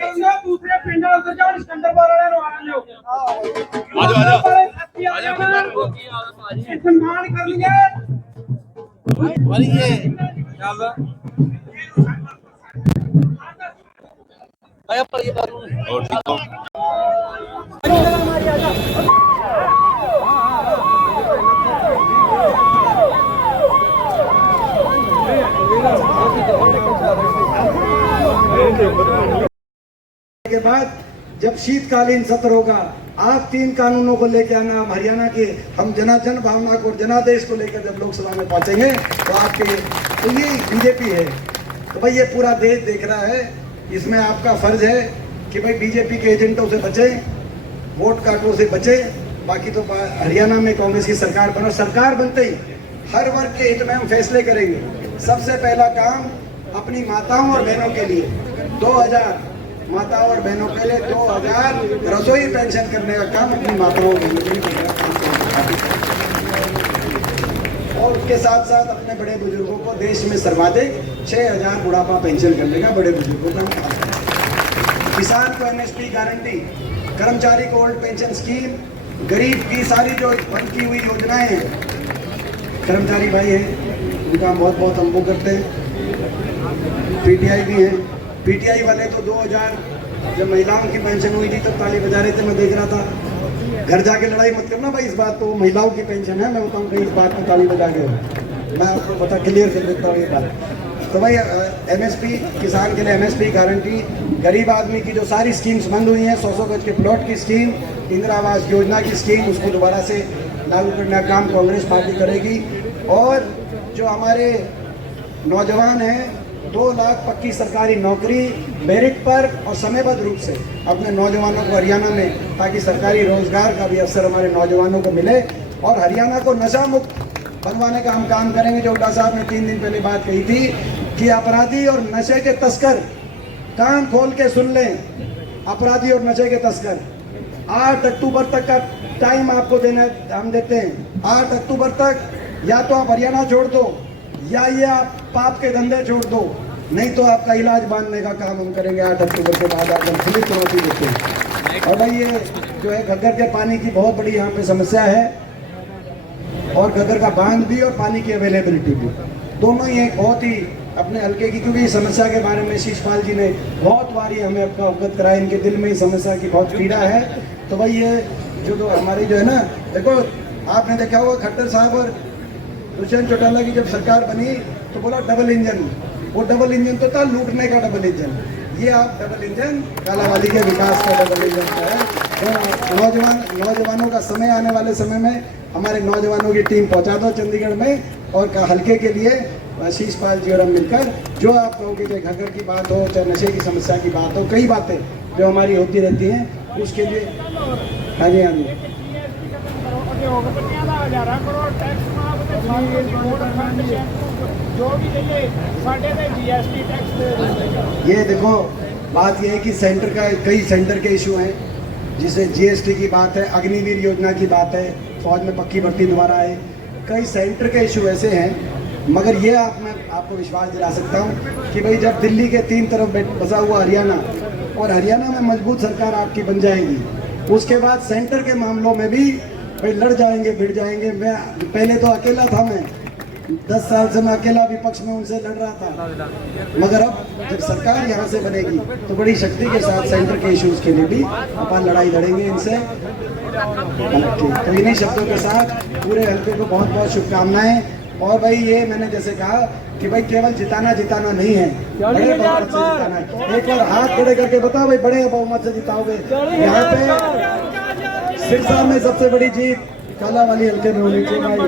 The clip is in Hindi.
दूसरे पिंड उधर जाओ सिकंदरपुर वाले नु आ जाओ सम्मान कर लिए ये चल आया पर ये बात और ठीक हो के बाद जब शीतकालीन सत्र होगा आप 3 कानूनों को लेकर आना। हम हरियाणा के हम जन भावना को जनादेश को लेकर जब लोकसभा में पहुंचेंगे तो आपके तो ये बीजेपी है तो भाई ये पूरा देश देख रहा है। इसमें आपका फर्ज है कि भाई बीजेपी के एजेंटों से बचे, वोट काटों से बचे। बाकी तो हरियाणा में कांग्रेस की सरकार बनो, सरकार बनते ही हर वर्ग के हित में हम फैसले करेंगे। सबसे पहला काम अपनी माताओं और बहनों के लिए 2000 माताओं और बहनों के लिए 2000 रसोई पेंशन करने का काम अपनी माताओं और बहनों के लिए और उसके साथ साथ अपने बड़े बुजुर्गों को देश में सर्वाधिक 6000 बुढ़ापा पेंशन करने का बड़े बुजुर्गों का काम। किसान को एमएसपी गारंटी, कर्मचारी को ओल्ड पेंशन स्कीम, गरीब की सारी जो बंद की हुई योजनाएं हैं। कर्मचारी भाई हैं उनका बहुत बहुत हम वो करते हैं। पीटीआई भी है, पीटीआई वाले तो 2000 जब महिलाओं की पेंशन हुई थी तब ताली बजा रहे थे, मैं देख रहा था। घर जाके लड़ाई मत करना भाई, इस बात तो महिलाओं की पेंशन है, मैं बताऊँ कहीं इस बात में ताली बजा के मैं आपको बता क्लियर कर देता हूँ ये बात। तो भाई एमएसपी, किसान के लिए एमएसपी गारंटी, गरीब आदमी की जो सारी स्कीम्स बंद हुई हैं, 100 गज के प्लॉट की स्कीम, इंदिरा आवास योजना की स्कीम, उसको दोबारा से लागू करने का काम कांग्रेस पार्टी करेगी। और जो हमारे नौजवान हैं 2 लाख पक्की सरकारी नौकरी मेरिट पर और समयबद्ध रूप से अपने नौजवानों को हरियाणा में, ताकि सरकारी रोजगार का भी अवसर हमारे नौजवानों को मिले और हरियाणा को नशा मुक्त बनवाने का हम काम करेंगे। जो हुड्डा साहब ने 3 दिन पहले बात कही थी कि अपराधी और नशे के तस्कर, कान खोल के सुन लें, अपराधी और नशे के तस्कर 8 अक्टूबर तक का टाइम आपको हम देते हैं। 8 अक्टूबर तक या तो आप हरियाणा छोड़ दो या ये आप पाप के धंधे छोड़ दो, नहीं तो आपका इलाज बांधने का काम हम करेंगे। 8 अक्टूबर के बाद आप खुली चुनौती देते हैं। और भाई ये जो है घग्गर के पानी की बहुत बड़ी यहाँ पे समस्या है और घग्गर का बांध भी और पानी की अवेलेबिलिटी भी, दोनों ही एक बहुत ही अपने हल्के की, क्योंकि इस समस्या के बारे में शीशपाल जी ने बहुत बार ही हमें आपका अवगत कराया। इनके दिल में इस समस्या की बहुत पीड़ा है। तो भाई ये जो हमारी जो है ना, देखो आपने देखा होगा खट्टर साहब और दुष्यंत चौटाला की जब सरकार बनी तो बोला डबल इंजन, वो डबल इंजन तो था लूटने का डबल इंजन। ये आप डबल इंजन कालावाली के विकास का डबल इंजन है। तो नौजवानों का समय आने वाले समय में हमारे नौजवानों की टीम पहुंचा दो चंडीगढ़ में, और हल्के के लिए शीशपाल जी और हम मिलकर जो आप कहोगे, चाहे घग्गर की बात हो, चाहे नशे की समस्या की बात हो, कई बातें जो हमारी होती रहती हैं उसके लिए। हाँ जी हाँ जी, ये देखो बात ये है कि सेंटर का कई सेंटर के इशू हैं, जिससे जीएसटी की बात है, अग्निवीर योजना की बात है, फौज में पक्की भर्ती दोबारा है, कई सेंटर के इशू ऐसे हैं। मगर ये मैं आपको विश्वास दिला सकता हूँ कि भाई जब दिल्ली के 3 तरफ बसा हुआ हरियाणा, और हरियाणा में मजबूत सरकार आपकी बन जाएगी, उसके बाद सेंटर के मामलों में भी भाई लड़ जाएंगे, भिड़ जाएंगे। मैं पहले तो अकेला था, मैं 10 साल से मैं अकेला विपक्ष में उनसे लड़ रहा था, मगर अब जब सरकार यहाँ से बनेगी तो बड़ी शक्ति के साथ सेंटर के इश्यूज के लिए भी अपन लड़ाई लड़ेंगे इनसे। तो इन्हीं शब्दों के साथ पूरे हल्के को बहुत बहुत शुभकामनाएं। और भाई ये मैंने जैसे कहा कि भाई केवल जिताना नहीं है, बड़े बहुमत से जिताना है। एक बार हाथ खड़े करके बताओ भाई, बड़े बहुमत से जिताओगे। यहाँ पे सिरसा में सबसे बड़ी जीत कालावाली हल्के में होनी चाहिए भाई।